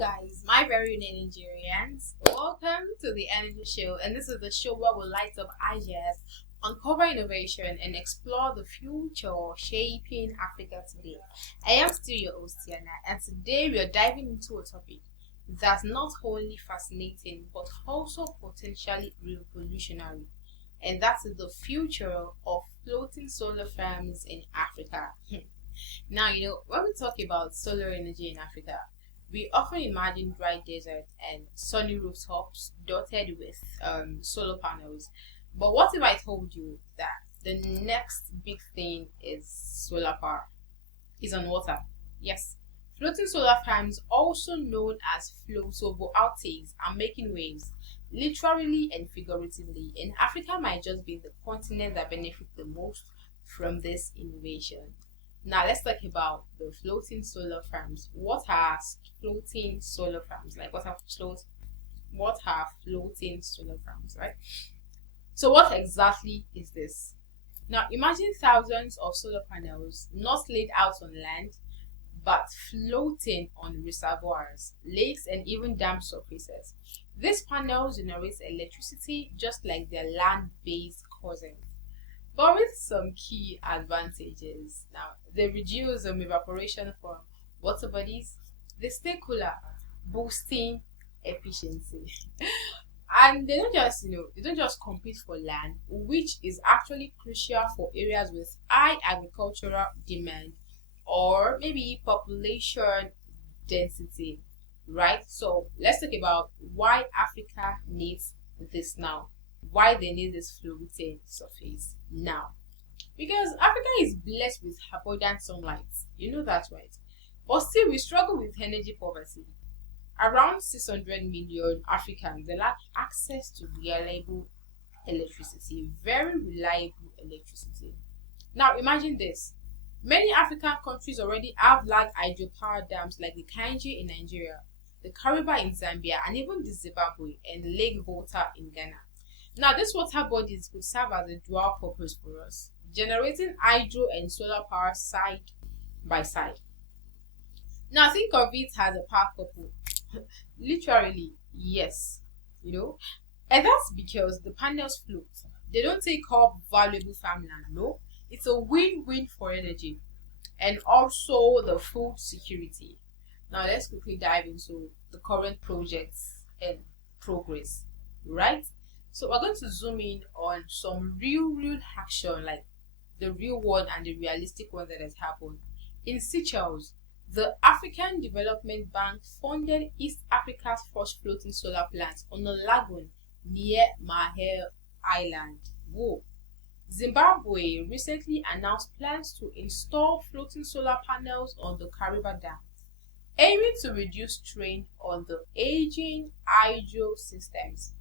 guys, my very own Nigerians. Welcome to the Energy Show, and this is the show where we light up ideas, uncover innovation, and explore the future shaping Africa today. I am still your host, Tiana, and today we are diving into a topic that's not only fascinating but also potentially revolutionary, and that's the future of floating solar farms in Africa. Now, when we talk about solar energy in Africa, we often imagine dry deserts and sunny rooftops dotted with solar panels. But what if I told you that the next big thing is solar power? Is on water. Yes. Floating solar farms, also known as photovoltaics, are making waves, literally and figuratively, and Africa might just be the continent that benefits the most from this innovation. Now let's talk about the floating solar farms. What are floating solar farms? Like what are floating solar farms, right? So what exactly is this? Now imagine thousands of solar panels not laid out on land but floating on reservoirs, lakes, and even dam surfaces. These panels generate electricity just like their land-based cousins, but with some key advantages. Now, they reduce evaporation from water bodies, they stay cooler, boosting efficiency. And they don't just compete for land, which is actually crucial for areas with high agricultural demand or maybe population density, right? So let's talk about why Africa needs this now, why they need this floating surface now. Because Africa is blessed with abundant sunlight, you know that, right? But still, we struggle with energy poverty. Around 600 million Africans, they lack access to reliable electricity, very reliable electricity. Now, imagine this. Many African countries already have large hydropower dams like the Kainji in Nigeria, the Kariba in Zambia, and even the Zimbabwe and Lake Volta in Ghana. Now, these water bodies could serve as a dual purpose for us, generating hydro and solar power side by side. Now, think of it as a power couple. Literally, yes, and that's because the panels float. They don't take up valuable farmland, no. It's a win-win for energy and also the food security. Now, let's quickly dive into the current projects and progress, right? So we're going to zoom in on some real action, like the real one and the realistic one that has happened. In Seychelles, the African Development Bank funded East Africa's first floating solar plant on a lagoon near Mahale Island. Whoa. Zimbabwe recently announced plans to install floating solar panels on the Kariba Dam, aiming to reduce strain on the aging hydro systems.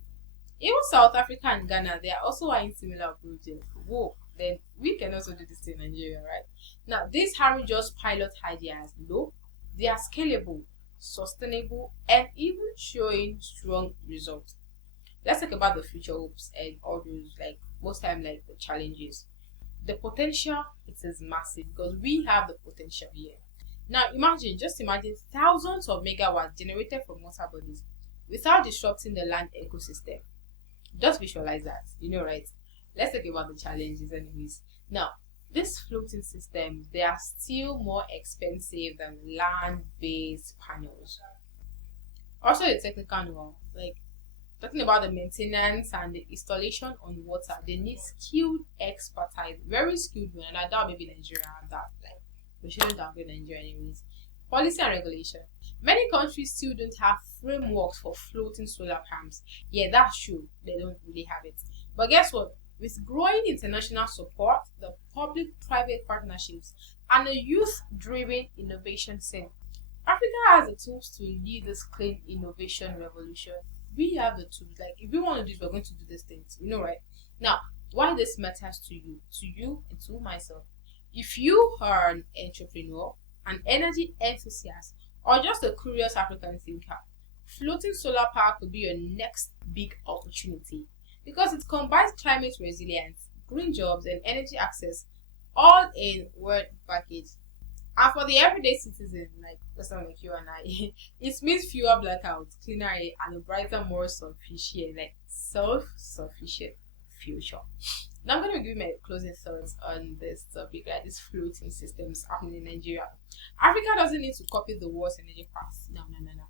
Even South Africa and Ghana, they are also eyeing similar projects. Whoa, then we can also do this in Nigeria, right? Now, these aren't just pilot ideas, no, they are scalable, sustainable, and even showing strong results. Let's talk about the future hopes and all those, like most time, like the challenges. The potential, it is massive because we have the potential here. Now, just imagine thousands of megawatts generated from water bodies without disrupting the land ecosystem. Just visualize that, right? Let's talk about the challenges anyways. Now, these floating systems, they are still more expensive than land-based panels. Also the technical know, like talking about the maintenance and the installation on water, they need skilled expertise, very skilled one, and I doubt maybe Nigeria have that. Like, we shouldn't downgrade Nigeria anyways. Policy and regulation. Many countries still don't have frameworks for floating solar farms. Yeah, that's true. They don't really have it. But guess what? With growing international support, the public-private partnerships, and a youth-driven innovation scene, Africa has the tools to lead this clean innovation revolution. We have the tools. Like, if we want to do it, we're going to do these things. Right? Now, why this matters to you, and to myself. If you are an entrepreneur, an energy enthusiast, or just a curious African thinker, floating solar power could be your next big opportunity because it combines climate resilience, green jobs, and energy access all in one package. And for the everyday citizen, like person like you and I, it means fewer blackouts, cleaner air, and a brighter, more sufficient, like self-sufficient future. Now I'm going to give my closing thoughts on this topic, like these floating systems happening in Nigeria. Africa doesn't need to copy the world's energy path. No, no, no, no.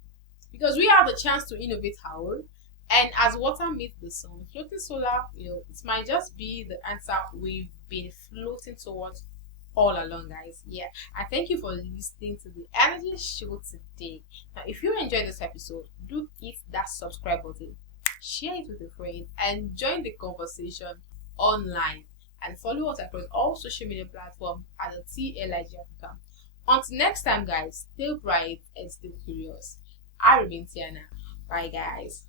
Because we have the chance to innovate our own. And as water meets the sun, floating solar, it might just be the answer we've been floating towards all along, guys. Yeah. And thank you for listening to the Energy Show today. Now, if you enjoyed this episode, do hit that subscribe button, share it with a friend, and join the conversation online. And follow us across all social media platforms at the TLIG Africa. Until next time, guys, stay bright and stay curious. I remain Tiana. Bye, guys.